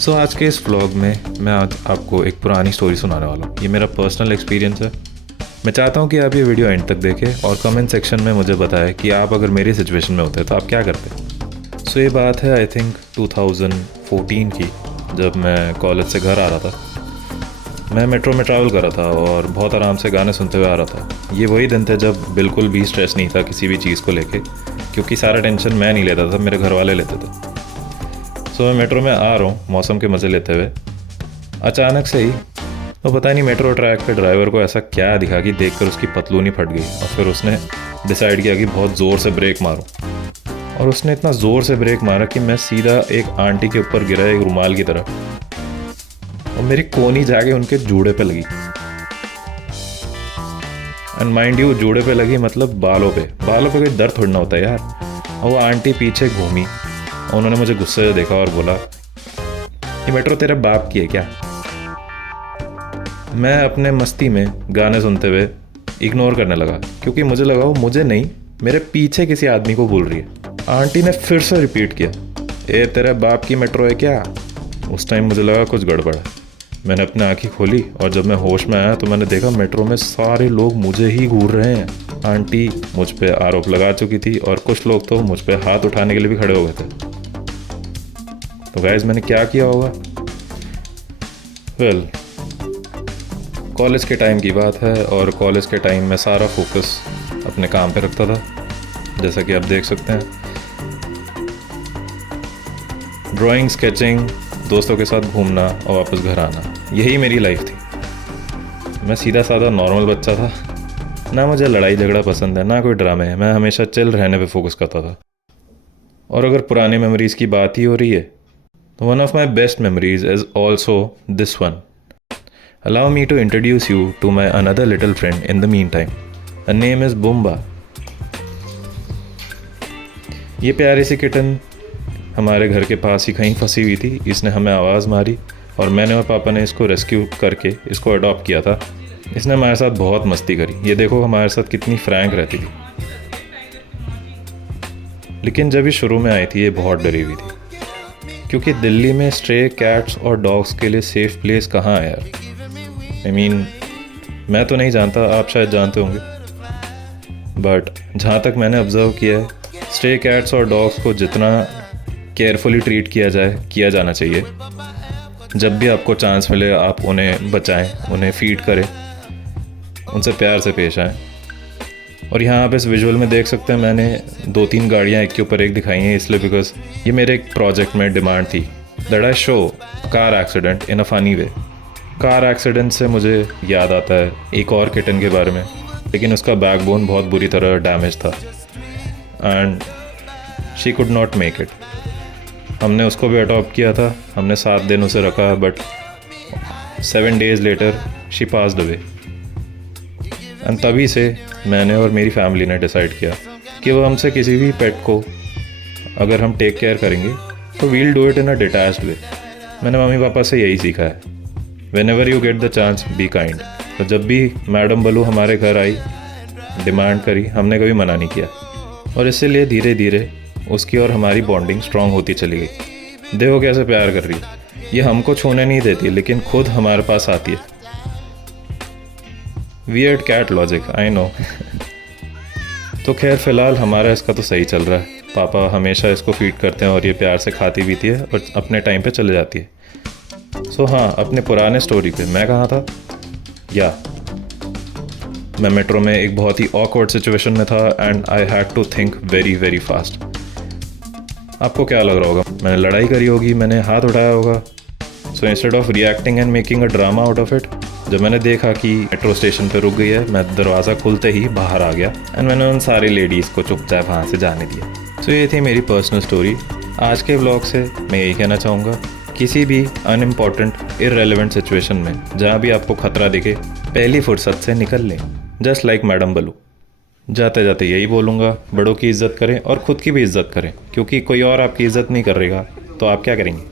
सो आज के इस व्लॉग में मैं आज आपको एक पुरानी स्टोरी सुनाने वाला हूँ। ये मेरा पर्सनल एक्सपीरियंस है। मैं चाहता हूँ कि आप ये वीडियो एंड तक देखें और कमेंट सेक्शन में मुझे बताएं कि आप अगर मेरी सिचुएशन में होते तो आप क्या करते। सो ये बात है आई थिंक 2014 की, जब मैं कॉलेज से घर आ रहा था। मैं मेट्रो में ट्रैवल कर रहा था और बहुत आराम से गाने सुनते हुए आ रहा था। ये वही दिन थे जब बिल्कुल भी स्ट्रेस नहीं था किसी भी चीज़ को लेके, क्योंकि सारा टेंशन मैं नहीं लेता था, मेरे घर वाले लेते थे। सो मैं मेट्रो में आ रहा हूँ मौसम के मज़े लेते हुए। अचानक से ही तो पता नहीं मेट्रो ट्रैक पे ड्राइवर को ऐसा क्या दिखा कि देखकर उसकी पतलूनी फट गई और फिर उसने डिसाइड किया कि बहुत ज़ोर से ब्रेक मारूं। और उसने इतना ज़ोर से ब्रेक मारा कि मैं सीधा एक आंटी के ऊपर गिरा, एक रुमाल की तरह, और मेरी कोनी जाके उनके जूड़े पे लगी। एंड माइंड यू, जूड़े पे लगी मतलब बालों पे कोई दर्द थोड़ा ना होता है यार। और वो आंटी पीछे घूमी, उन्होंने मुझे गुस्से से देखा और बोला, ये मेट्रो तेरे बाप की है क्या? मैं अपने मस्ती में गाने सुनते हुए इग्नोर करने लगा, क्योंकि मुझे लगा वो मुझे नहीं, मेरे पीछे किसी आदमी को बोल रही है। आंटी ने फिर से रिपीट किया, ए तेरे बाप की मेट्रो है क्या? उस टाइम मुझे लगा कुछ गड़बड़ है। मैंने अपनी आंखें खोली और जब मैं होश में आया तो मैंने देखा मेट्रो में सारे लोग मुझे ही घूर रहे हैं। आंटी मुझ पे आरोप लगा चुकी थी और कुछ लोग तो मुझ पे हाथ उठाने के लिए भी खड़े हो गए थे। तो गाइस, मैंने क्या किया होगा? वेल, कॉलेज के टाइम की बात है और कॉलेज के टाइम में सारा फोकस अपने काम पे रखता था, जैसा कि आप देख सकते हैं। ड्राइंग, स्केचिंग, दोस्तों के साथ घूमना और वापस घर आना, यही मेरी लाइफ थी। मैं सीधा साधा नॉर्मल बच्चा था। ना मुझे लड़ाई झगड़ा पसंद है, ना कोई ड्रामे। मैं हमेशा चिल रहने पे फोकस करता था। और अगर पुरानी मेमोरीज़ की बात ही हो रही है, तो one of my best memories is also this one. Allow me to introduce you to my another little friend in the meantime. Her name is Bumba. ये प्यारी सी किटन हमारे घर के पास ही कहीं फंसी हुई थी। इसने हमें आवाज़ मारी और मैंने और पापा ने इसको रेस्क्यू करके इसको अडॉप्ट किया था। इसने हमारे साथ बहुत मस्ती करी। ये देखो हमारे साथ कितनी फ्रैंक रहती थी। लेकिन जब ये शुरू में आई थी ये बहुत डरी हुई थी, क्योंकि दिल्ली में स्ट्रे कैट्स और डॉग्स के लिए सेफ प्लेस कहाँ है यार? आई मीन, मैं तो नहीं जानता, आप शायद जानते होंगे, बट जहाँ तक मैंने ऑब्ज़र्व किया है, स्ट्रे कैट्स और डॉग्स को जितना केयरफुली ट्रीट किया जाना चाहिए। जब भी आपको चांस मिले आप उन्हें बचाएं, उन्हें फीड करें, उनसे प्यार से पेश आएँ। और यहाँ आप इस विजुअल में देख सकते हैं, मैंने 2-3 गाड़ियाँ एक के ऊपर एक दिखाई हैं, इसलिए बिकॉज ये मेरे एक प्रोजेक्ट में डिमांड थी that I show car accident in a funny way. Car accident से मुझे याद आता है एक और किटन के बारे में, लेकिन उसका बैकबोन बहुत बुरी तरह डैमेज था and she could not make it. हमने उसको भी अडॉप्ट किया था, हमने 7 दिन उसे रखा, but 7 days later she passed away. And तभी से मैंने और मेरी फैमिली ने डिसाइड किया कि वो हमसे किसी भी पेट को अगर हम टेक केयर करेंगे तो we'll do it in a detached way. मैंने मम्मी पापा से यही सीखा है, whenever you get the chance be kind. तो जब भी मैडम बलू हमारे घर आई, डिमांड करी, हमने कभी मना नहीं किया। और इसीलिए धीरे धीरे उसकी और हमारी बॉन्डिंग स्ट्रांग होती चली गई। देखो कैसे प्यार कर रही है। ये हमको छूने नहीं देती, लेकिन खुद हमारे पास आती है। Weird cat logic, I know. तो खैर फ़िलहाल हमारा इसका तो सही चल रहा है। पापा हमेशा इसको फीड करते हैं और ये प्यार से खाती पीती है और अपने टाइम पे चले जाती है। सो हाँ, अपने पुराने स्टोरी पे मैं कहाँ था? मैं मेट्रो में एक बहुत ही ऑकवर्ड सिचुएशन में था and I had to think very very fast. आपको क्या लग रहा होगा? मैंने लड़ाई करी होगी, मैंने हाथ उठाया होगा। So instead of reacting and making a drama out of it, जब मैंने देखा कि मेट्रो स्टेशन पे रुक गई है, मैं दरवाज़ा खुलते ही बाहर आ गया एंड मैंने उन सारी लेडीज़ को चुपचाप वहाँ से जाने दिया। सो ये थी मेरी पर्सनल स्टोरी। आज के व्लॉग से मैं यही कहना चाहूँगा, किसी भी अनइम्पॉर्टेंट इररेलेवेंट सिचुएशन में जहाँ भी आपको खतरा दिखे, पहली फुर्सत से निकल लें, जस्ट लाइक मैडम बलू। जाते जाते यही बोलूँगा, बड़ों की इज़्ज़त करें और ख़ुद की भी इज़्ज़त करें, क्योंकि कोई और आपकी इज़्ज़त नहीं करेगा तो आप क्या करेंगे?